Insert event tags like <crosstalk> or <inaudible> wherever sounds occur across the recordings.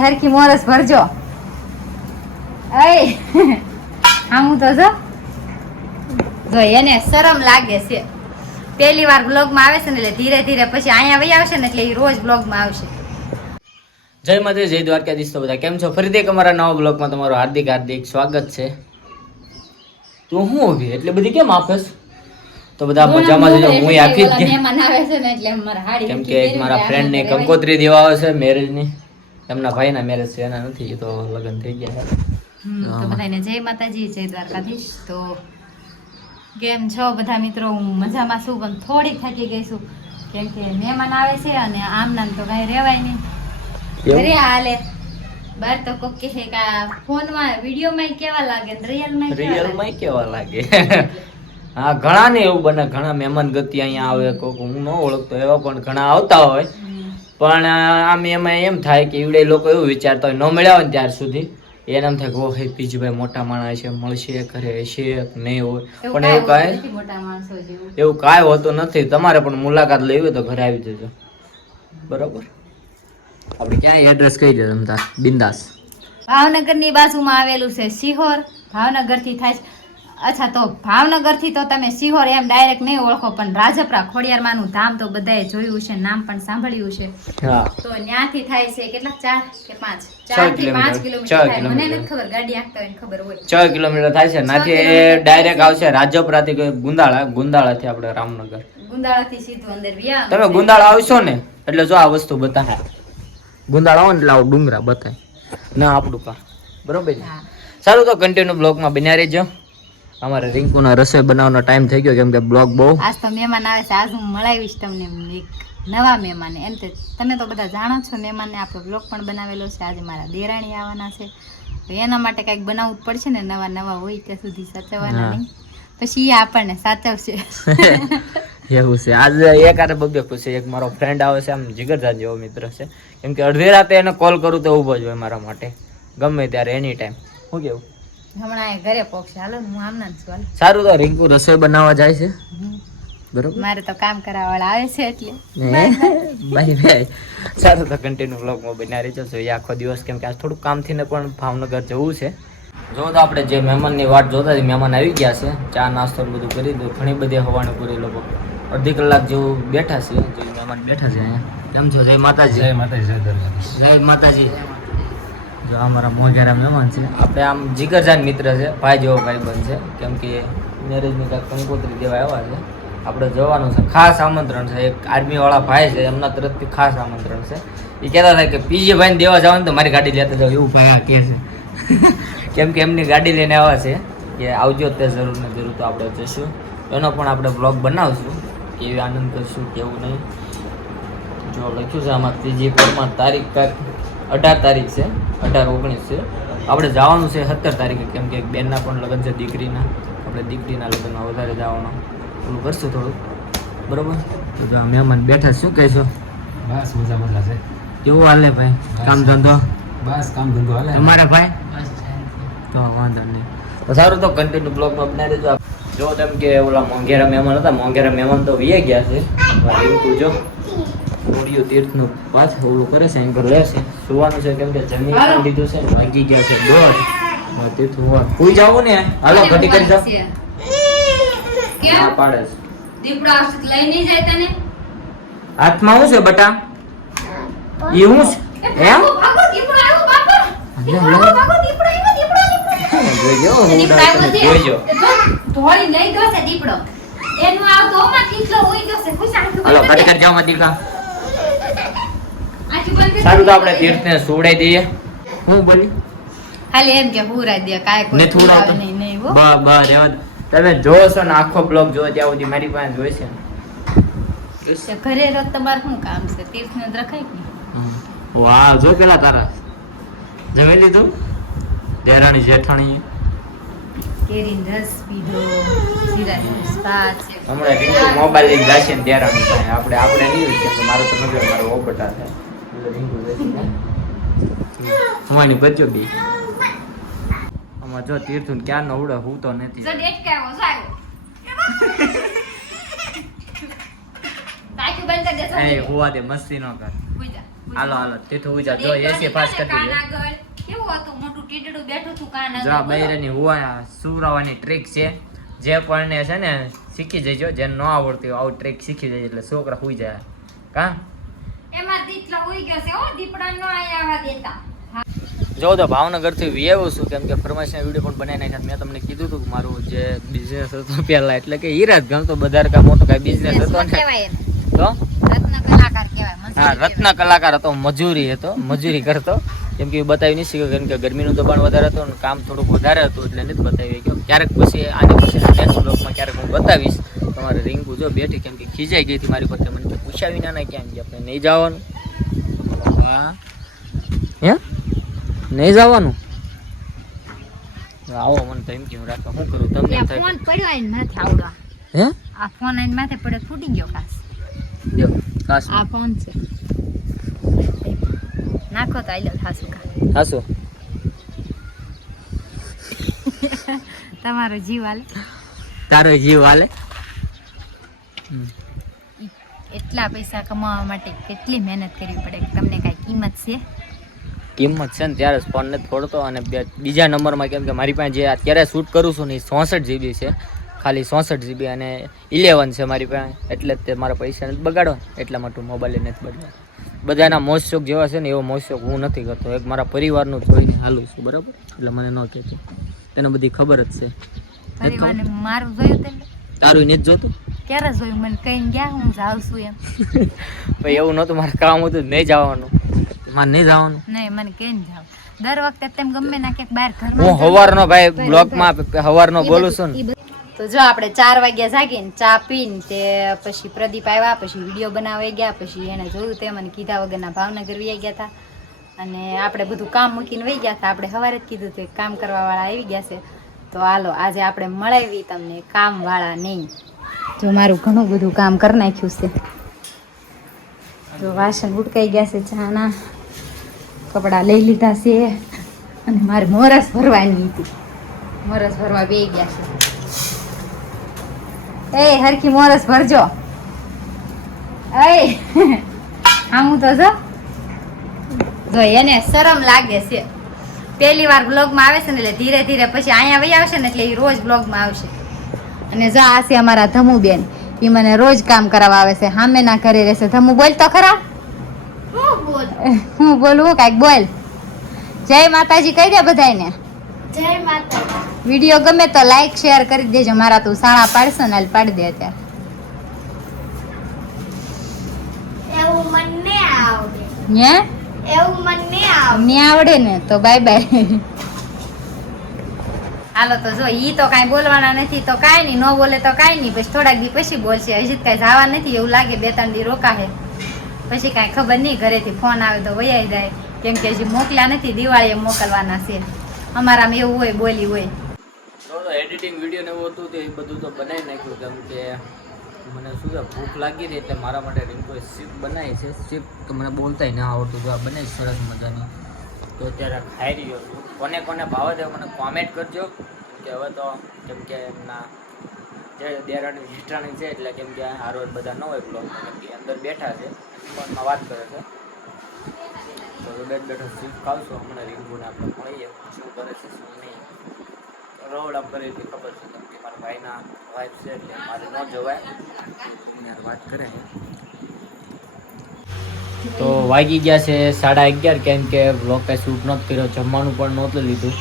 હરખી મોરસ ભરજો. અય હા તો જો. જો એને શરમ લાગે છે. પહેલી વાર બ્લોગમાં આવે છે ને એટલે ધીરે ધીરે પછી અહીંયા વહી આવશે ને એટલે એ રોજ બ્લોગમાં આવશે. જય માતા જય દ્વારકાધીશ તો બધા કેમ છો? ફરીથી એક અમારા નવા બ્લોગમાં તમારું હાર્દિક હાર્દિક સ્વાગત છે. તું હું ઊભી એટલે બધી કેમ આપેસ તો બધા મજામાં જજો હું આપી જ ગયા મહેમાન આવે છે ને એટલે મારા હાડી કેમ કે એક મારા ફ્રેન્ડ ને કંકોત્રી દેવા આવે છે મેરેજની. એમના ભાઈના મેરેજ છે એના નથી તો લગ્ન થઈ ગયા છે. હમ, તો બધાને જય માતાજી જય દ્વારકાધીશ. તો કેમ છો બધા મિત્રો? હું મજામાં છું પણ થોડીક થાકી ગઈ છું. કેમ કે મહેમાન આવે છે અને આમ નામ તો કઈ રહેવાય નહીં? ઘરે હાલે. બાર તો કોક કે છે કે ફોનમાં વિડીયોમાં કેવા લાગે રિયલમાં રિયલમાં કેવા લાગે? <laughs> હા ઘણા ને એવું બને ઘણા મહેમાન ગતિ અહીંયા આવે કોક હું ન ઓળખતો એવા પણ ઘણા આવતા હોય. પણ આમ એમાં એમ થાય કે એવડે લોકો એવું વિચારતા હોય ન મળ્યા હોય ને ત્યાર સુધી એને એમ થાય કે ઓહે પીજભાઈ મોટા માણસ છે મળશે ઘરે હશે નહીં હોય. પણ એવું કાંઈ મોટા માણસો જેવું. એવું કાંઈ હોતું નથી. તમારે પણ મુલાકાત લેવી હોય તો ઘરે આવી જજો. બરોબર? આપણે ક્યાંય એડ્રેસ કહી દે તમતા બિંદાસ. ભાવનગરની બાજુમાં આવેલું છે સિહોર ભાવનગરથી થાય છે. અચ્છા તો ભાવનગરથી તો તમે સિહોર એમ ડાયરેક્ટ નહીં ઓળખો પણ રાજપરા ખોડિયારમાંનું ધામ તો બધાએ જોયું છે નામ પણ સાંભળ્યું છે. તો ત્યાંથી થાય છે કેટલા? ચાર કે પાંચ? ચારથી પાંચ કિલોમીટર, કિલોમીટર થાય. મને નથી ખબર ગાડી આંકતા હોય ખબર હોય. છ કિલોમીટર થાય છે નાથી ડાયરેક્ટ આવશે રાજપરાથી કે ગુંદાળા ગુંદાળાથી આપણે રામનગર. ગુંદાળાથી સીધું અંદર વ્યા તમે ગુંદાળા આવશો ને એટલે જો આ વસ્તુ બતાવે. ગુંદાળા હોય ને એટલે આવું ડુંગરા બતાય. ના આપણું બરોબર સારું તો કન્ટિન્યુ બ્લોગમાં બન્યા રહેજો. અમારે રિંકુના રસોઈ બનાવવાનો ટાઈમ થઈ ગયો કેમ કે બ્લોગ બહુ. આજ તો મહેમાન આવે છે આજ હું મળાવીશ તમને એક નવા મહેમાન. એમ તે તમે તો બધા જાણો છો મહેમાનને આપણો બ્લોગ પણ બનાવેલો છે આજે મારા દેરાણી આવવાના છે. તો એના માટે કંઈક બનાવવું જ પડશે ને નવા નવા હોય ત્યાં સુધી સાચવવાના નહીં. પછી એ આપણને સાચવશે. <laughs> એવું છે. આજે એક આરે બબ્બે ખુશ છે એક મારો ફ્રેન્ડ આવે છે આમ જીગરજાન જેવો મિત્ર છે. કેમ કે અડધી રાતે એને કોલ કરું તો ઊભો જ હોય મારા માટે. ગમે ત્યારે એની ટાઈમ શું કેવું? હમણાં ઘરે પોકશે હાલો હું આમના જ છું સારું તો રિંકુ રસોઈ બનાવવા જાય છે. બરોબર? મારે તો કામ કરાવવાળા આવે છે એટલે. Bye bye. સારું તો કન્ટિન્યુ બ્લોગમાં બન્યા રહેજો. જોઈએ આખો દિવસ કેમ કે આજ થોડુંક કામથી ને પણ ભાવનગર જવું છે. જો તો આપણે જે મહેમાનની વાટ જોતા હતી મહેમાન આવી ગયા છે. ચા નાસ્તો બધું કરી દીધું. ઘણી બધી હવાનું પૂરી લોકો. અડધી કલાક જેવું બેઠા છે. જે મહેમાન બેઠા છે અહીંયા. કેમ છો? જય માતાજી. જય માતાજી જય માતાજી. જો અમારા મોઘેરા મહેમાન છે. આપણે આમ જીગરજાન મિત્ર છે, ભાઈ જેવો ભાઈ બન છે. કેમ કે મેરેજની કાંઈક કંકોત્રી દેવા આવ્યા છે. આપણે જવાનું છે. ખાસ આમંત્રણ છે. એક આર્મી વાળા ભાઈ છે, એમના તરફથી ખાસ આમંત્રણ છે. એ કહેતા હતા કે પીજી ભાઈને દેવા જવાનું તો મારી ગાડી લેતા જાઓ. એવું ભાઈ આ કહે છે. <laughs> કેમ કે એમની ગાડી લઈને આવ્યા છે કે, આવજો તે જરૂર ને જરૂર તો આપણે જઈશું. એનો પણ આપણે બ્લોગ બનાવશું. કેવી આનંદ કરશું, કેવું નહીં. જો લખ્યું છે આમાં ત્રીજી પરમાં તારીખ કાંઈક અઢાર તારીખ છે. અઢાર ઓગણીસ છે. આપણે જવાનું છે સત્તર તારીખે કેમ કે એક બેનના પણ લગ્ન છે દીકરીના. આપણે દીકરીના લગ્નમાં વધારે જવાનું. ઓલું કરશું થોડું બરોબર? તો જો આ મહેમાન બેઠા શું કહેશો? બસ મજા મજા છે. કેવું હાલે ભાઈ? કામ ધંધો? બસ કામ ધંધો હાલે. તમારે ભાઈ? તો વાંધો નહીં. તો સારું તો કન્ટિન્યુ બ્લોગમાં બનાવી દેજો જો તેમ કે ઓલા મોંઘેરા મહેમાન હતા મોંઘેરા મહેમાન તો વીએ ગયા છે. રિંકુ જો. ઓડિયો તીર્થનું પાથ ઓલું કરે છે એમ લે. છે. સુવાનું છે કેમ કે જમી લીધું છે વાગી ગયા છે દોઢ. તીર્થ હોવા સુઈ જાવું ને. હાલો ઘટી કરી જાઓ. હા પાડે છે. દીપડો લઈ નહીં જાય તને? હાથમાં હું છે બટા? એ હું છે? એમ? ભાગો દીપડો દીપડો દીપડો દીપડો દીપડો. દીપડો એનું આવતો ઓમાં કેટલો હોય ગયો છે. ખુશ આંખું હાલો ઘટી કરી કરી આંખું બંધ કરી સારું તો આપણે તીર્થને સુવડાઈ દઈએ. હું બોલી? ખાલી એમ કે હુરાઈ દે કાય કોઈ ને થોડા નહીં નહીં હો. બા બ રેવા તમે જોશો ને આખો બ્લોગ જો ત્યાં સુધી મારી પાસે જોઈશે ઘરે રોજ તમારે શું કામ છે? તીર્થને જ રખાય કે વાહ જો પેલા તારા. જમી લીધું? દેરાણી જેઠાણી. કેરી રસ પીધો જીરાનું હમણાં મોબાઈલ લઈને જાશે ને દેરાણી પાસે. આપણે આપણે નહીં કે મારો તો નજર મારો ઓપટા થાય. એટલે બચ્યો ને. બી. આમાં જો તીર્થું ક્યાં ક્યાં ઉડે હું તો નથી. જો ડેટ કે જો આવ્યો બંધ કરી દે એ હોવા દે મસ્તી ન કર. હાલો હાલો તીથું ઉજા જો એસી પાસ કરી દે કેવું હતું? મોટું ટીટડું બેઠું હતું કાન જો આગળ બોલો. બૈરાની હુવા સુરાવાની ટ્રીક છે. જે પણ છે ને શીખી જજો. જે ન આવડતી હોય આવું ટ્રીક શીખી જાય એટલે છોકરા સુઈ જાય. કા? જો તો ભાવનગરથી વિયેવું છું કેમ કે ફરમાઈશના વીડિયો પણ બનાવી નાખ્યા મેં તમને કીધું હતું કે મારું જે બિઝનેસ હતો પહેલાં એટલે કે હીરા જ ગમતો બધા કાં મોટો કાંઈ બિઝનેસ હતો ને તો? હા રત્ન કલાકાર હતો મજૂરી હતો મજૂરી કરતો. કેમ કે બતાવી નહીં શીખ્યો કેમ કે ગરમીનું દબાણ વધારે હતું અને કામ થોડુંક વધારે હતું એટલે નથી બતાવી ગયો ક્યારેક પછી આની પછી નેક્સ્ટ બ્લોગમાં ક્યારેક હું બતાવીશ. તમારે રિંકુ જો બેઠી કેમ કે ખીજાઈ ગઈ હતી મારી પર મને પૂછ્યા પૂછાવી ના ના ક્યાં આપણે નહીં જવાનું. હા? હે નહીં જવાનું? આવો મને તો એમ કે હું શું કરું? તમને ફોન પડ્યો એને માથે આવડવા હે? આ ફોન એને માથે પડે ફૂટી ગયો કાસ. જો કાસ. આ ફોન છે. નાખો તો આઈલો થાસુ કા હાસો તમારો જીવ હાલે. તારો જીવ હાલે? એટલા પૈસા કમાવા માટે કેટલી મહેનત કરવી પડે તમને કિંમત છે? કિંમત છે ને ત્યારે જ ફોન નથી ફોડતો અને બીજા નંબરમાં કેમ કે મારી પાસે જે અત્યારે શૂટ કરું છું ને એ ચોસઠ જીબી છે. ખાલી ચોસઠ જીબી અને ઇલેવન છે મારી પાસે. એટલે તે મારા પૈસા નથી બગાડો એટલા માટે મોબાઈલ નથી બદલાવ બધાના મોજ શોખ જેવા છે ને એવો મોજ શોખ હું નથી કરતો. એક મારા પરિવારનું જોઈને હાલું છું બરાબર? એટલે મને ન કહેતો. તેને બધી ખબર જ છે. મારું જોયું તારું નથી જોતું? ક્યારે જોયું? મને કઈ ગયા હું જાઉં છું એમ. <laughs> ભાઈ એવું નહોતું. મારે કામ હતું નહીં જવાનું. મારે નહીં જવાનું? નહીં મને કેમ જાવ? દર વખતે તેમ ગમે ના ક્યાંક બહાર હું ઘરમાં હવારનો ભાઈ બ્લોગમાં હવારનો બોલું છું ને. તો જો આપણે ચાર વાગ્યા જાગીને ચા પીને તે પછી પ્રદીપ આવ્યા પછી વીડિયો બનાવી ગયા પછી એને જોયું તે મને કીધા વગરના ભાવનગર વહી ગયા હતા અને આપણે બધું કામ મૂકીને વહી ગયા હતા આપણે સવારે જ કીધું હતું કામ કરવાવાળા આવી ગયા છે. તો હાલો આજે આપણે મળાવી તમને કામવાળા નહીં. જો મારું ઘણું બધું કામ કરી નાખ્યું છે. જો વાસણ ઉટકાઈ ગયા છે ચાના. કપડાં લઈ લીધા છે અને મારે મોરસ ભરવાની હતી. મોરસ ભરવા બે ગયા છે. એ, હરખી મોરસ ભરજો. એ, આમ તો જો. એને શરમ લાગે છે. પહેલી વાર બ્લોગમાં આવે છે ને એટલે ધીરે ધીરે પછી અહીંયા વહી આવશે ને એટલે એ રોજ બ્લોગમાં આવશે. અને જો આ છે અમારા ધમુબેન. એ મને રોજ કામ કરાવવા આવે છે. સામે ના ઘરે રહેશે. ધમુ બોલ તો ખરા? હું બોલું કાંઈક બોલ. જય માતાજી કહી દે બધાને જય માતા વીડિયો ગમે તો લાઈક શેર કરી દેજો મારા તું સાણા પાડશે ને પાડી દે અત્યારે. એવું મને આવડે. હે? એવું મને આવડે. ને આવડે ને તો બાય બાય હાલો તો જો ઈ તો કાંઈ બોલવાના નથી તો કાંઈ નહીં ન બોલે તો કાંઈ નહીં પછી થોડાક દી પછી બોલશે. હજી કાંઈ જવા નથી એવું લાગે બે ત્રણ દી રોકાશે. પછી કાંઈ ખબર નહીં, ઘરેથી ફોન આવે તો વૈયાઈ જાય. કેમ કે હજી મોકલ્યા નથી દિવાળીએ મોકલવાના છે. અમારામાં એવું હોય, બોલી હોય. એડિટિંગ વીડિયો ને એવું હતું તો એ બધું તો બનાવી નાખ્યું, કેમ કે મને શું છે, ભૂખ લાગી હતી એટલે મારા માટે રિંકોએ શિફ્ટ બનાવી છે. શિફ્ટ તો મને બોલતાય ના આવડતું આ બનાવી સરસ મજાની. તો અત્યારે ખાઈ રહ્યો છું. કોને કોને ભાવે છે મને કોમેન્ટ કરજો. કે હવે તો, કેમ કે એમના જે દેરાણી વિષ્ટાણી છે એટલે કેમ કે હારો બધા ન હોય બ્લોક અંદર બેઠા છે, ફોનમાં વાત કરે છે. તો બેઠ બેઠો શીપ ખાવશું હમણાં રીંગુને આપણે મળીએ, શું કરે છે, શું નહીં. રોડ આમ કરી હતી, ખબર છે, કેમ કે મારા ભાઈના વાઈફ છે એટલે મારે ન જવાય. વાત કરે તો વાગી ગયા છે સાડા અગિયાર, કેમ કે બ્લોક કાંઈ શૂટ નહોતું કર્યો, જમવાનું પણ નહોતું લીધું.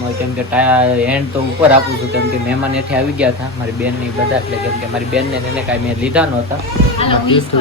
એમાં કેમ કે ટાયા એન્ડ તો ઉપર આપું છું કેમ કે મહેમાન એથી આવી ગયા હતા મારી બેનની બધા એટલે કેમ કે મારી બેનને ને એને કાંઈ મેં લીધા નહોતા.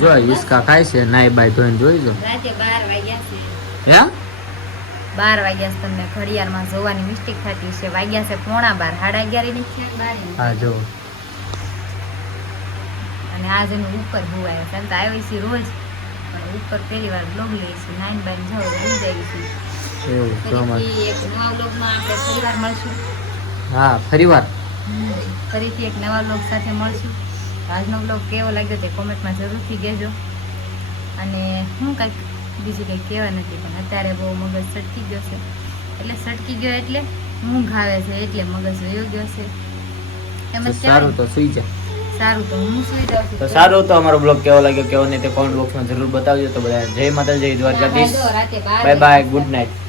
જો હિસકા ખાય છે નાઈ બાય ધોઈને જોઈ લો. રાતે બાર વાગ્યા છે. હે? બાર વાગ્યા તમને ઘડિયાળમાં જોવાની મિસ્ટેક થતી છે વાગ્યા છે પોણા બાર સાડા અગિયારની છે બાર. હા જો. અને આજ એનું ઉપર હોવાય છે. એમ તો આવી છે રોજ. પણ ઉપર પહેલી વાર બ્લોગ લઈ છે. નાઈન બાર જો જાય છે. એવું ફરીથી એક નવા બ્લોગમાં આપણે ફરીવાર મળશું. હા ફરી વાર ફરીથી એક નવા બ્લોગ સાથે મળશું. આજનો બ્લોગ કેવો લાગ્યો તે કોમેન્ટમાં જરૂરથી કહેજો. અને હું કંઈક બીજું કંઈક કહેવા નથી પણ અત્યારે બહુ મગજ સટકી ગયો છે. એટલે સટકી ગયો એટલે ઊંઘ આવે છે એટલે મગજ વયો ગયો છે. એમ સારું તો સુઈ જા. સારું તો હું સુઈ જાઉં છું. તો સારું તો અમારો બ્લોગ કેવો લાગ્યો કેવો નહીં તે કોમેન્ટ બોક્સમાં જરૂર બતાવજો. તો બધા જય માતાજી જય Dwarkadhish. Bye bye good night